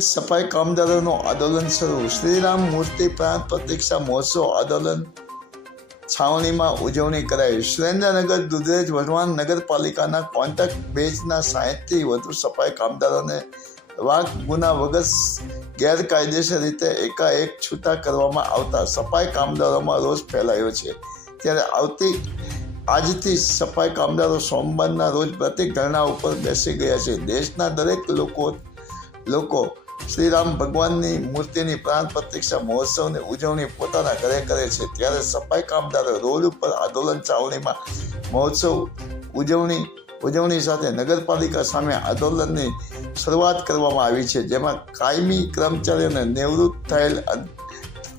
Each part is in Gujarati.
સફાઈ કામદારોનું આંદોલન શરૂ. શ્રીરામ મૂર્તિ પ્રાણ પ્રતિષ્ઠા મહોત્સવ આંદોલન છાવણીમાં ઉજવણી કરાઈ. સુરેન્દ્રનગર દુધરેજ વઢવાણ નગરપાલિકાના કોન્ટ્રાક્ટ બેઝના 60થી વધુ સફાઈ કામદારોને વાઘ ગુના વગર ગેરકાયદેસર રીતે એકાએક છૂટા કરવામાં આવતા સફાઈ કામદારોમાં રોષ ફેલાયો છે. ત્યારે આજથી સફાઈ કામદારો સોમવારના રોજ પ્રતિક ધરણા ઉપર બેસી ગયા છે. દેશના દરેક લોકો શ્રીરામ ભગવાનની મૂર્તિની પ્રાણ પ્રતિષ્ઠા મહોત્સવની ઉજવણી પોતાના ઘરે કરે છે. ત્યારે સફાઈ કામદારો રોડ ઉપર આંદોલન છાવણીમાં મહોત્સવ ઉજવણી સાથે નગરપાલિકા સામે આંદોલનની શરૂઆત કરવામાં આવી છે. જેમાં કાયમી કર્મચારીઓને નિવૃત્ત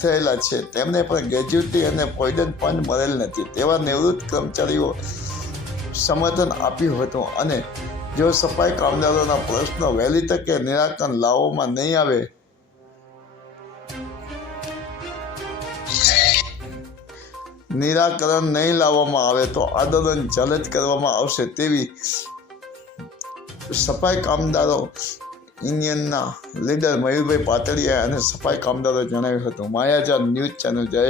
થયેલા છે તેમને પણ ગ્રેજ્યુટી અને પ્રોવિડન્ટ ફંડ મળેલ નથી તેવા નિવૃત્ત કર્મચારીઓ સમર્થન આપ્યું હતું. અને જો સફાઈ કામદારોના પ્રશ્નો વહેલી તકે નિરાકરણ લાવવામાં નહીં આવે તો આંદોલન જલદ કરવામાં આવશે તેવી સફાઈ કામદારો યુનિયનના લીડર મયુરભાઈ પાતળિયા અને સફાઈ કામદારો જણાવ્યું હતું. માયાજાર ન્યૂઝ ચેનલ જય